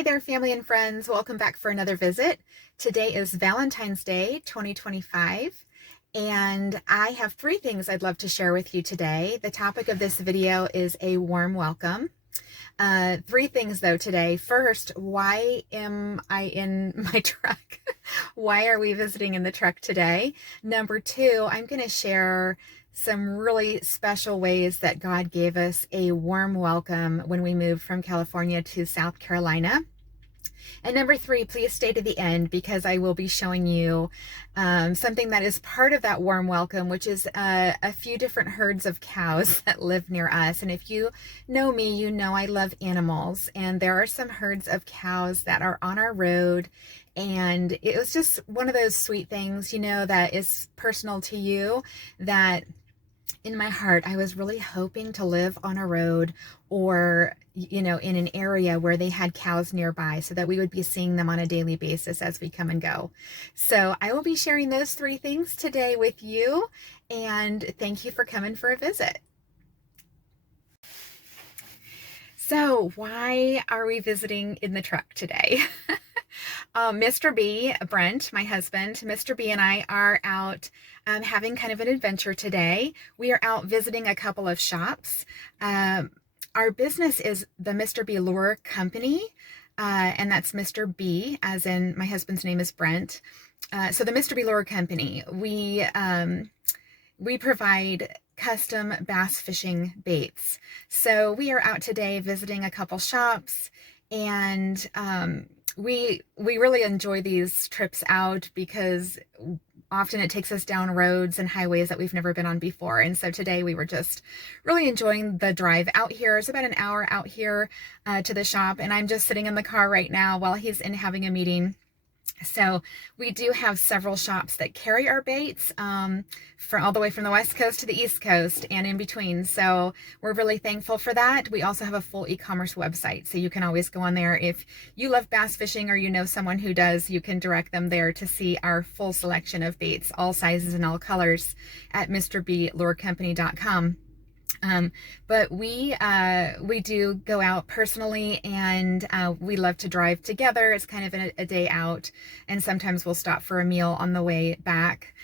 Hey there, family and friends. Welcome back for another visit. Today is Valentine's Day 2025, and I have three things I'd love to share with you today. The topic of this video is a warm welcome. Three things though today. First, why am I in my truck? Why are we visiting in the truck today? Number two, I'm going to share some really special ways that God gave us a warm welcome when we moved from California to South Carolina. And number three, please stay to the end because I will be showing you something that is part of that warm welcome, which is a few different herds of cows that live near us. And if you know me, you know I love animals. And there are some herds of cows that are on our road. And it was just one of those sweet things, that is personal to you, that in my heart, I was really hoping to live on a road or, in an area where they had cows nearby so that we would be seeing them on a daily basis as we come and go. So I will be sharing those three things today with you, and thank you for coming for a visit. So why are we visiting in the truck today? Mr. B, Brent, my husband, Mr. B and I are out having kind of an adventure today. We are out visiting a couple of shops. Our business is the Mr. B Lure Company, and that's Mr. B, as in my husband's name is Brent. So the Mr. B Lure Company, we provide custom bass fishing baits. So we are out today visiting a couple shops, and we really enjoy these trips out because often it takes us down roads and highways that we've never been on before. And so today we were just really enjoying the drive out here. It's about an hour out here to the shop, and I'm just sitting in the car right now while he's in having a meeting. So we do have several shops that carry our baits from all the way from the West Coast to the East Coast and in between. So we're really thankful for that. We also have a full e-commerce website, so you can always go on there. If you love bass fishing or you know someone who does, you can direct them there to see our full selection of baits, all sizes and all colors, at MrBLureCompany.com. But we do go out personally, and we love to drive together. It's kind of a day out, and sometimes we'll stop for a meal on the way back.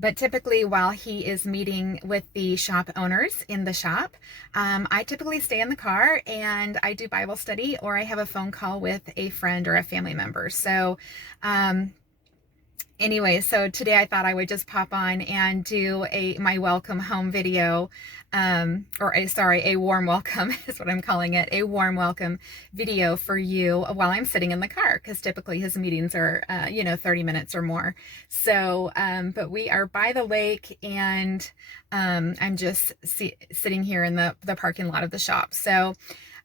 But typically while he is meeting with the shop owners in the shop, I typically stay in the car and I do Bible study, or I have a phone call with a friend or a family member. So anyway, so today I thought I would just pop on and do my welcome home video, a warm welcome is what I'm calling it, a warm welcome video for you while I'm sitting in the car, because typically his meetings are, 30 minutes or more. So, but we are by the lake, and I'm just sitting here in the parking lot of the shop. So,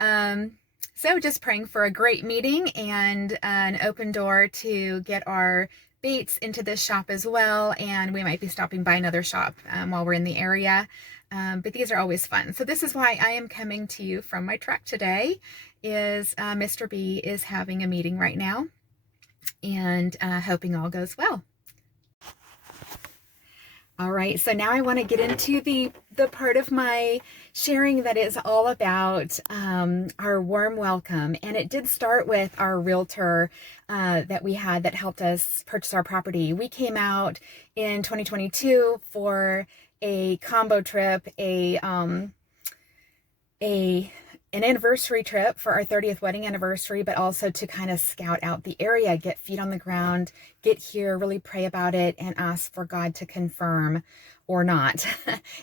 just praying for a great meeting and an open door to get our baits into this shop as well, and we might be stopping by another shop while we're in the area, but these are always fun. So this is why I am coming to you from my truck today, is Mr. B is having a meeting right now, and hoping all goes well. All right, so now I want to get into the part of my sharing that is all about our warm welcome. And it did start with our realtor that we had that helped us purchase our property. We came out in 2022 for a combo trip, an anniversary trip for our 30th wedding anniversary, but also to kind of scout out the area, get feet on the ground, get here, really pray about it, and ask for God to confirm or not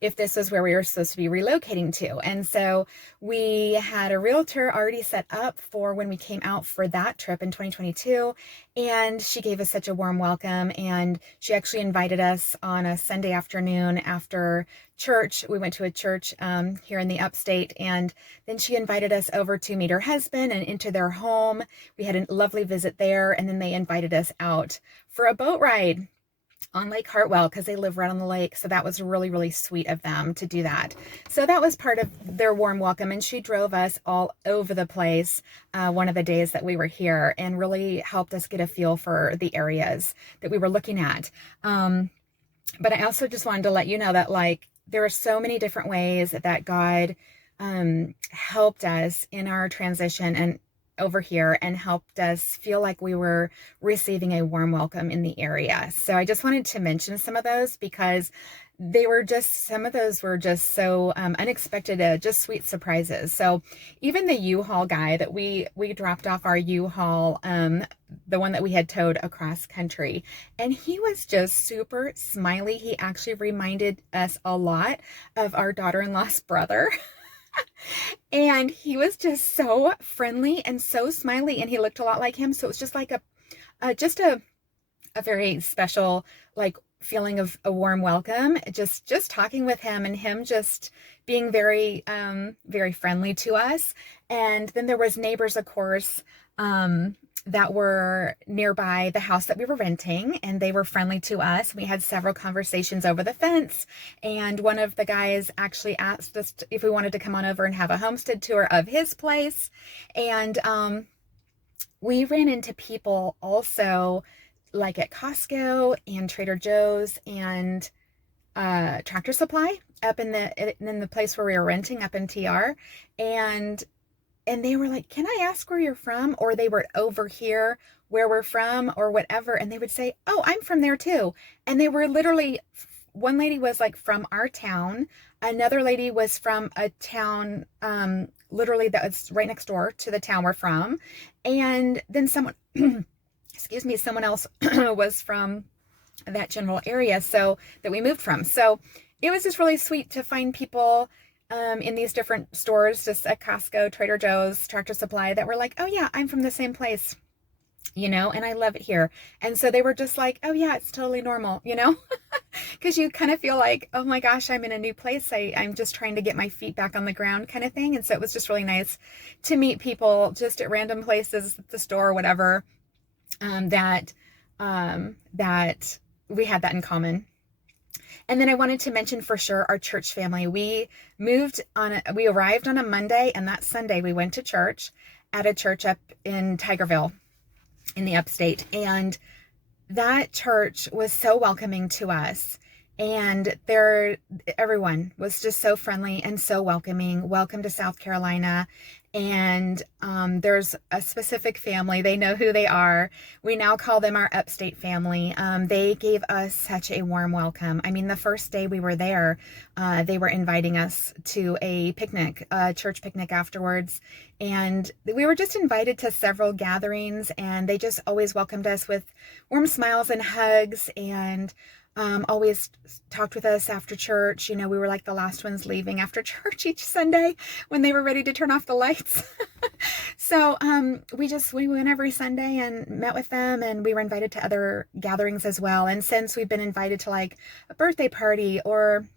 if this was where we were supposed to be relocating to. And so we had a realtor already set up for when we came out for that trip in 2022, and she gave us such a warm welcome, and she actually invited us on a Sunday afternoon after church. We went to a church here in the upstate, and then she invited us over to meet her husband and into their home. We had a lovely visit there, and then they invited us out for a boat ride on Lake Hartwell, because they live right on the lake. So that was really, really sweet of them to do that. So that was part of their warm welcome. And she drove us all over the place one of the days that we were here, and really helped us get a feel for the areas that we were looking at. But I also just wanted to let you know that, like, there are so many different ways that God helped us in our transition. And over here and helped us feel like we were receiving a warm welcome in the area. So I just wanted to mention some of those because some of those were just so unexpected, just sweet surprises. So even the U-Haul guy that we dropped off our U-Haul, the one that we had towed across country, and he was just super smiley. He actually reminded us a lot of our daughter-in-law's brother. And he was just so friendly and so smiley, and he looked a lot like him. So it was just like a very special, like, feeling of a warm welcome, just talking with him, and him just being very very friendly to us. And then there was neighbors, of course, that were nearby the house that we were renting, and they were friendly to us. We had several conversations over the fence, and one of the guys actually asked us if we wanted to come on over and have a homestead tour of his place. And we ran into people also, like at Costco and Trader Joe's and Tractor Supply up in the place where we were renting up in TR, and they were like, "Can I ask where you're from?" Or they were over here where we're from or whatever, and they would say, "Oh, I'm from there too." And they were literally, one lady was like from our town, another lady was from a town literally that was right next door to the town we're from, and then someone excuse me, someone else was from that general area so that we moved from. So it was just really sweet to find people in these different stores, just at Costco, Trader Joe's, Tractor Supply, that were like, "Oh yeah, I'm from the same place, and I love it here." And so they were just like, "Oh yeah, it's totally normal," because you kind of feel like, "Oh my gosh, I'm in a new place. I'm just trying to get my feet back on the ground," kind of thing. And so it was just really nice to meet people just at random places, at the store or whatever, that we had that in common. And then I wanted to mention for sure our church family. We arrived on a Monday, and that Sunday we went to church at a church up in Tigerville in the upstate. And that church was so welcoming to us. And everyone was just so friendly and so welcoming. Welcome to South Carolina. And there's a specific family. They know who they are. We now call them our upstate family. They gave us such a warm welcome. I mean, the first day we were there, they were inviting us to a picnic, a church picnic afterwards. And we were just invited to several gatherings, and they just always welcomed us with warm smiles and hugs, and always talked with us after church. We were like the last ones leaving after church each Sunday when they were ready to turn off the lights. So we went every Sunday and met with them, and we were invited to other gatherings as well. And since we've been invited to like a birthday party or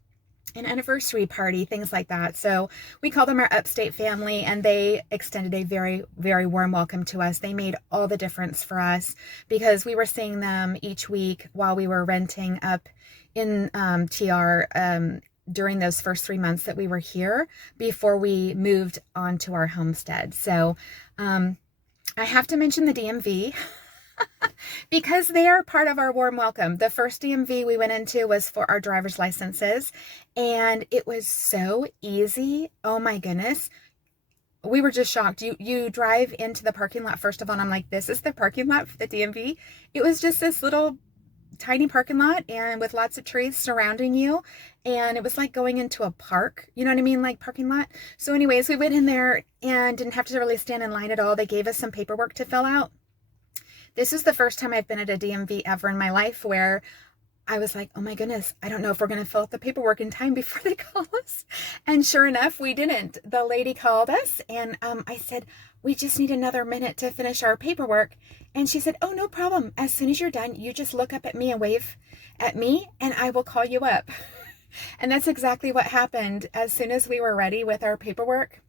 an anniversary party, things like that. So we call them our upstate family, and they extended a very, very warm welcome to us. They made all the difference for us because we were seeing them each week while we were renting up in TR during those first 3 months that we were here before we moved on to our homestead. So I have to mention the DMV because they are part of our warm welcome. The first DMV we went into was for our driver's licenses, and it was so easy. Oh my goodness. We were just shocked. You drive into the parking lot, first of all, and I'm like, this is the parking lot for the DMV? It was just this little tiny parking lot, and with lots of trees surrounding you, and it was like going into a park, you know what I mean, like parking lot. So anyways, we went in there and didn't have to really stand in line at all. They gave us some paperwork to fill out. This is the first time I've been at a DMV ever in my life where I was like, oh my goodness, I don't know if we're going to fill out the paperwork in time before they call us. And sure enough, we didn't. The lady called us, and I said, we just need another minute to finish our paperwork. And she said, oh, no problem. As soon as you're done, you just look up at me and wave at me, and I will call you up. And that's exactly what happened. As soon as we were ready with our paperwork,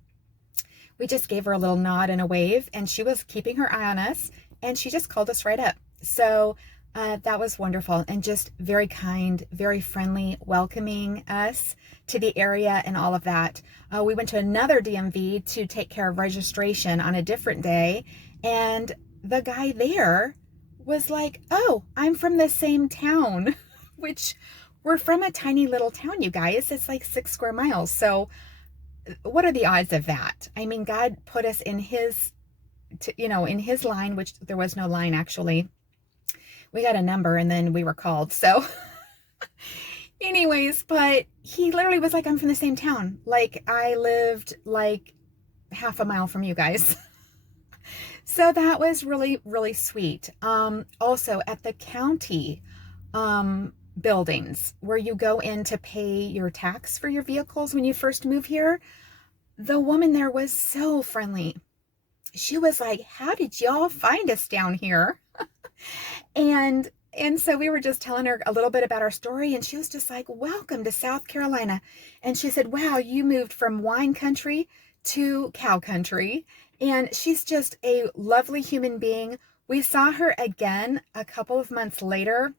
we just gave her a little nod and a wave, and she was keeping her eye on us, and she just called us right up. So that was wonderful, and just very kind, very friendly, welcoming us to the area and all of that. We went to another DMV to take care of registration on a different day, and the guy there was like, oh, I'm from the same town, which we're from a tiny little town, you guys. It's like 6 square miles. So what are the odds of that? I mean, God put us in his to, in his line, which there was no line actually. We got a number and then we were called. So anyways, but he literally was like, I'm from the same town. Like I lived like half a mile from you guys. So that was really, really sweet. Also at the county, buildings where you go in to pay your tax for your vehicles when you first move here, the woman there was so friendly. She was like, how did y'all find us down here? And so we were just telling her a little bit about our story, and she was just like, welcome to South Carolina. And she said, wow, you moved from wine country to cow country. And she's just a lovely human being. We saw her again a couple of months later.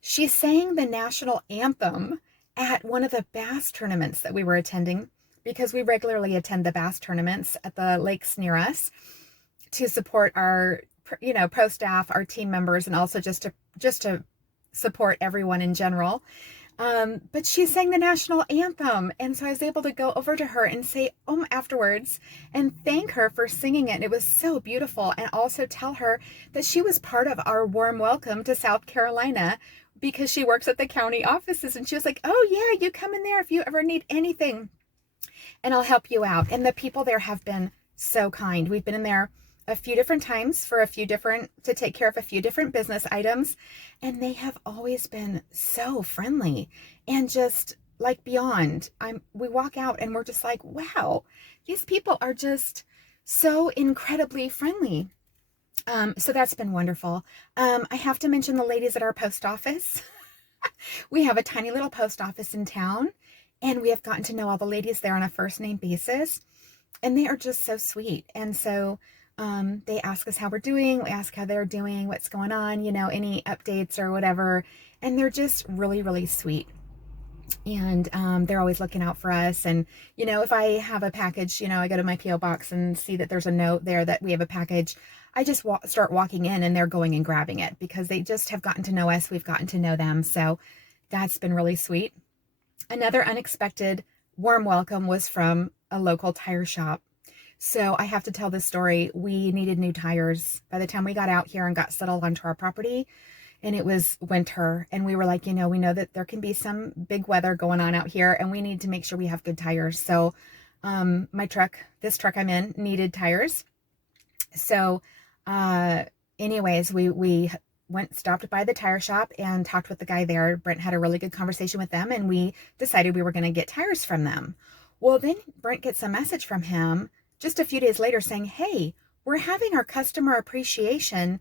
She sang the national anthem at one of the bass tournaments that we were attending, because we regularly attend the bass tournaments at the lakes near us to support our, pro staff, our team members, and also just to support everyone in general. But she sang the national anthem. And so I was able to go over to her and say, afterwards and thank her for singing it. And it was so beautiful. And also tell her that she was part of our warm welcome to South Carolina, because she works at the county offices. And she was like, oh yeah, you come in there if you ever need anything and I'll help you out. And the people there have been so kind. We've been in there a few different times to take care of a few different business items. And they have always been so friendly and just like beyond. We walk out and we're just like, wow, these people are just so incredibly friendly. So that's been wonderful. I have to mention the ladies at our post office. We have a tiny little post office in town, and we have gotten to know all the ladies there on a first name basis, and they are just so sweet. And so they ask us how we're doing. We ask how they're doing, what's going on, any updates or whatever. And they're just really, really sweet. And they're always looking out for us. And, if I have a package, I go to my P.O. box and see that there's a note there that we have a package, I just start walking in and they're going and grabbing it, because they just have gotten to know us. We've gotten to know them. So that's been really sweet. Another unexpected warm welcome was from a local tire shop. So I have to tell this story. We needed new tires by the time we got out here and got settled onto our property. And it was winter, and we were like, we know that there can be some big weather going on out here, and we need to make sure we have good tires. So this truck I'm in needed tires. So anyways, we stopped by the tire shop and talked with the guy there. Brent had a really good conversation with them, and we decided we were going to get tires from them. Well, then Brent gets a message from him just a few days later saying, hey, we're having our customer appreciation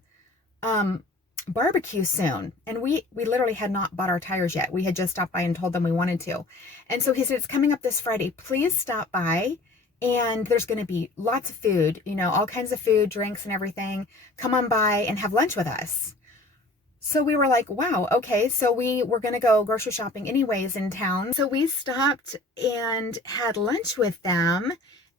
barbecue soon. And we literally had not bought our tires yet. We had just stopped by and told them we wanted to. And so he said, it's coming up this Friday. Please stop by. And there's going to be lots of food, all kinds of food, drinks and everything. Come on by and have lunch with us. So we were like, wow, okay. So we were going to go grocery shopping anyways in town. So we stopped and had lunch with them.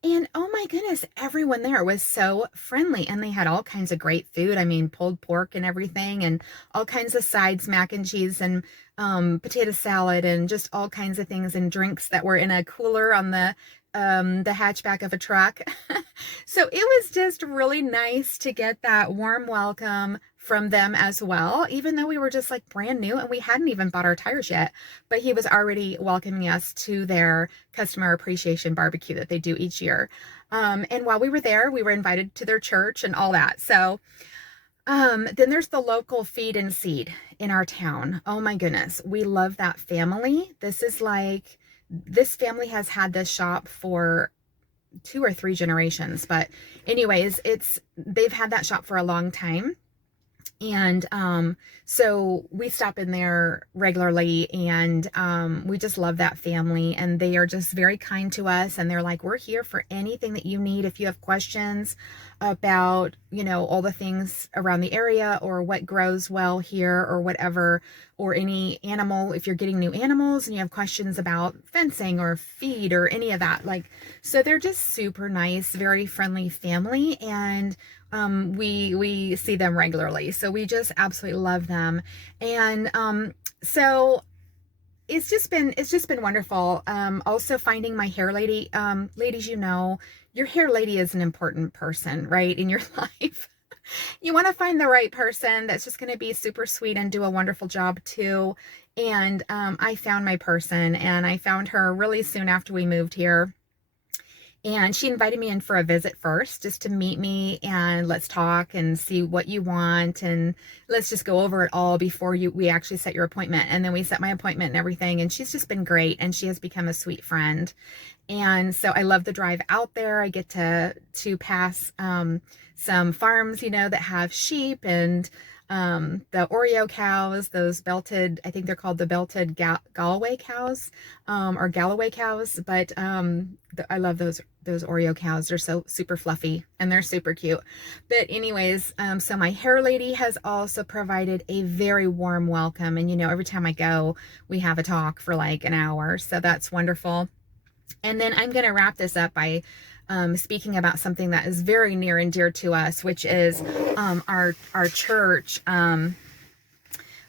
And oh my goodness, everyone there was so friendly, and they had all kinds of great food. I mean, pulled pork and everything, and all kinds of sides, mac and cheese and potato salad, and just all kinds of things, and drinks that were in a cooler on the hatchback of a truck. So it was just really nice to get that warm welcome from them as well, even though we were just like brand new and we hadn't even bought our tires yet, but he was already welcoming us to their customer appreciation barbecue that they do each year. And while we were there, we were invited to their church and all that. So then there's the local feed and seed in our town. Oh my goodness. We love that family. This family has had this shop for 2 or 3 generations, but anyways, they've had that shop for a long time. And so we stop in there regularly, and we just love that family, and they are just very kind to us, and they're like, we're here for anything that you need. If you have questions about, all the things around the area, or what grows well here, or whatever, or any animal, if you're getting new animals and you have questions about fencing or feed or any of that, so they're just super nice, very friendly family. And we see them regularly. So we just absolutely love them. And so it's just been wonderful. Also finding my hair lady. Ladies, your hair lady is an important person, right, in your life. You want to find the right person that's just going to be super sweet and do a wonderful job too. And I found my person, and I found her really soon after we moved here. And she invited me in for a visit first, just to meet me and let's talk and see what you want. And let's just go over it all before we actually set your appointment. And then we set my appointment and everything. And she's just been great. And she has become a sweet friend. And so I love the drive out there. I get to pass some farms, that have sheep and the Oreo cows, those belted, I think they're called the belted Galway cows, or Galloway cows. But I love those Oreo cows. They're so super fluffy and they're super cute. But anyways, so my hair lady has also provided a very warm welcome. And every time I go, we have a talk for like an hour. So that's wonderful. And then I'm going to wrap this up by speaking about something that is very near and dear to us, which is our church. That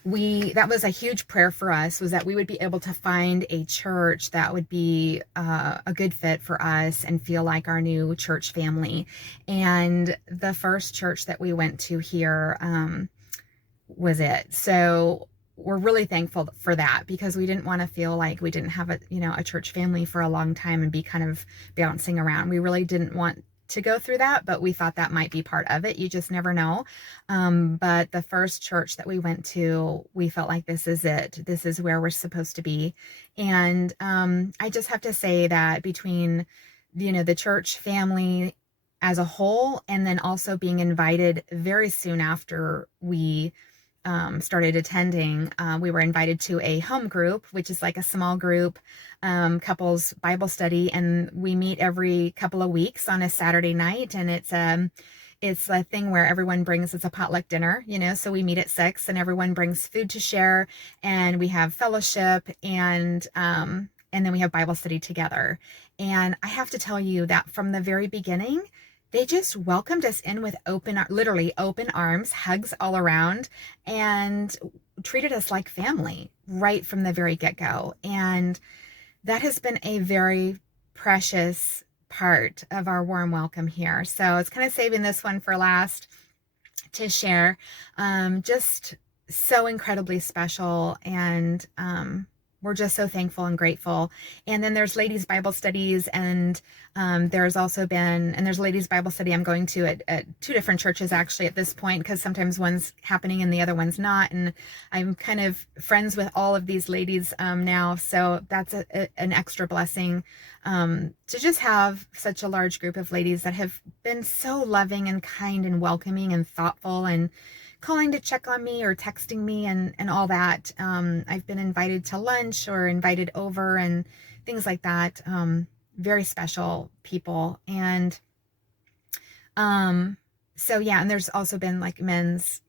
was a huge prayer for us, was that we would be able to find a church that would be a good fit for us and feel like our new church family. And the first church that we went to here was it. So we're really thankful for that, because we didn't want to feel like we didn't have a church family for a long time and be kind of bouncing around. We really didn't want to go through that, but we thought that might be part of it. You just never know. But the first church that we went to, we felt like this is it. This is where we're supposed to be. And I just have to say that between, the church family as a whole, and then also being invited very soon after we started attending, we were invited to a home group, which is like a small group couples Bible study, and we meet every couple of weeks on a Saturday night. And it's a thing where everyone brings, it's a potluck dinner, so we meet at 6 and everyone brings food to share, and we have fellowship, and then we have Bible study together. And I have to tell you that from the very beginning, they just welcomed us in with literally open arms, hugs all around, and treated us like family right from the very get-go. And that has been a very precious part of our warm welcome here. So it's kind of saving this one for last to share. Just so incredibly special, and we're just so thankful and grateful. And then there's ladies Bible studies, and there's ladies Bible study I'm going to at 2 different churches actually at this point, because sometimes one's happening and the other one's not. And I'm kind of friends with all of these ladies now. So that's an extra blessing to just have such a large group of ladies that have been so loving and kind and welcoming and thoughtful, and calling to check on me or texting me and all that. I've been invited to lunch or invited over and things like that. Very special people. And so yeah, and there's also been like men's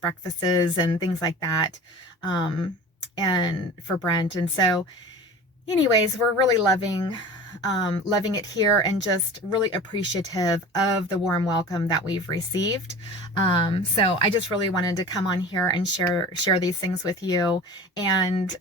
breakfasts and things like that, and for Brent. And so anyways, we're really loving it here, and just really appreciative of the warm welcome that we've received. So I just really wanted to come on here and share these things with you. And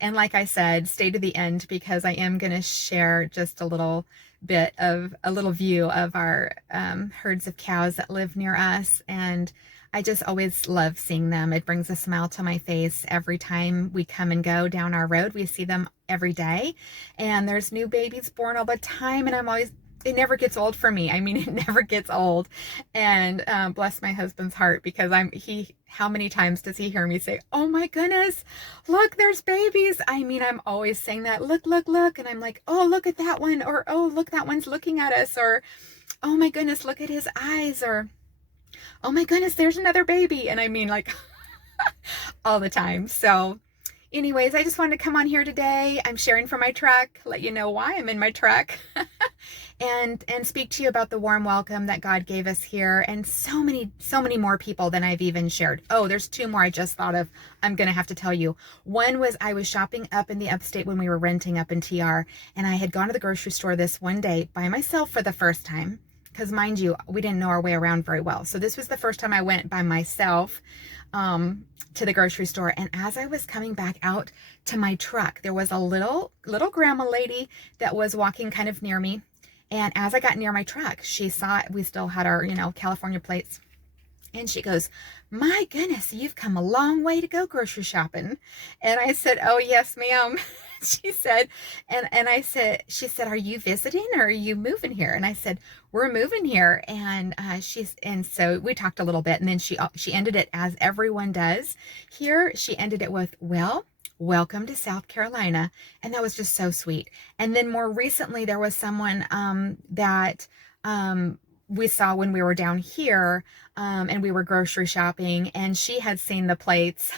like I said, stay to the end, because I am going to share just a little view of our herds of cows that live near us. And I just always love seeing them. It brings a smile to my face every time we come and go down our road. We see them every day, and there's new babies born all the time. And it never gets old for me. I mean, it never gets old. And bless my husband's heart, because how many times does he hear me say, "Oh my goodness, look, there's babies." I mean, I'm always saying that, look, look, look. And I'm like, "Oh, look at that one," or, "Oh, look, that one's looking at us," or, "Oh my goodness, look at his eyes," or, "Oh my goodness, there's another baby." And I mean, like all the time. So anyways, I just wanted to come on here today. I'm sharing from my truck, let you know why I'm in my truck, and speak to you about the warm welcome that God gave us here, and so many more people than I've even shared. Oh, there's 2 more I just thought of. I'm going to have to tell you. One was, I was shopping up in the upstate when we were renting up in TR, and I had gone to the grocery store this one day by myself for the first time. because mind you, we didn't know our way around very well. So this was the first time I went by myself to the grocery store. And as I was coming back out to my truck, there was a little grandma lady that was walking kind of near me. And as I got near my truck, she saw it. We still had our, California plates. And she goes, "My goodness, you've come a long way to go grocery shopping." And I said, "Oh, yes, ma'am." She said, she said, "Are you visiting or are you moving here?" And I said, "We're moving here." And and so we talked a little bit, and then she ended it as everyone does here. She ended it with, "Well, welcome to South Carolina." And that was just so sweet. And then more recently, there was someone that we saw when we were down here, and we were grocery shopping, and she had seen the plates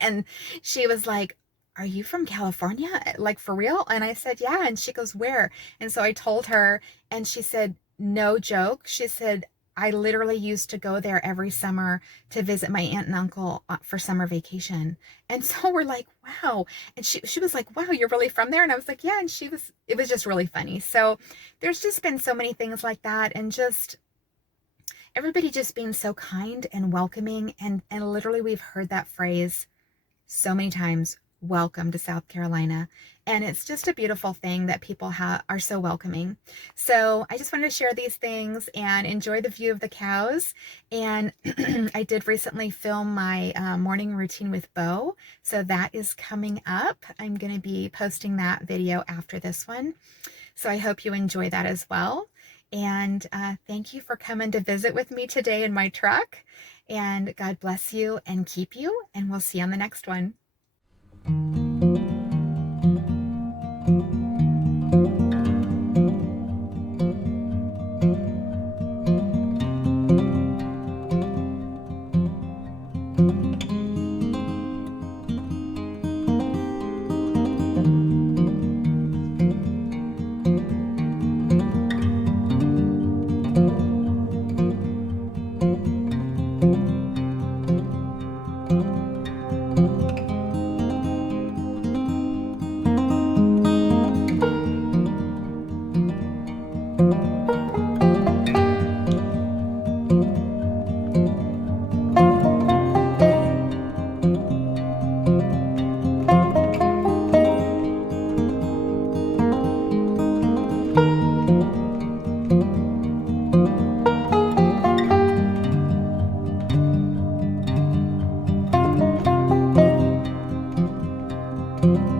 and she was like, "Are you from California? Like, for real?" And I said, "Yeah." And she goes, "Where?" And so I told her, and she said, "No joke." She said, "I literally used to go there every summer to visit my aunt and uncle for summer vacation." And so we're like, "Wow." And she was like, "Wow, you're really from there?" And I was like, "Yeah." And it was just really funny. So there's just been so many things like that, and just everybody just being so kind and welcoming. And literally we've heard that phrase so many times, "Welcome to South Carolina." And it's just a beautiful thing that people are so welcoming. So I just wanted to share these things and enjoy the view of the cows. And I did recently film my morning routine with Bo. So that is coming up. I'm going to be posting that video after this one. So I hope you enjoy that as well. And thank you for coming to visit with me today in my truck. And God bless you and keep you. And we'll see you on the next one. Thank you.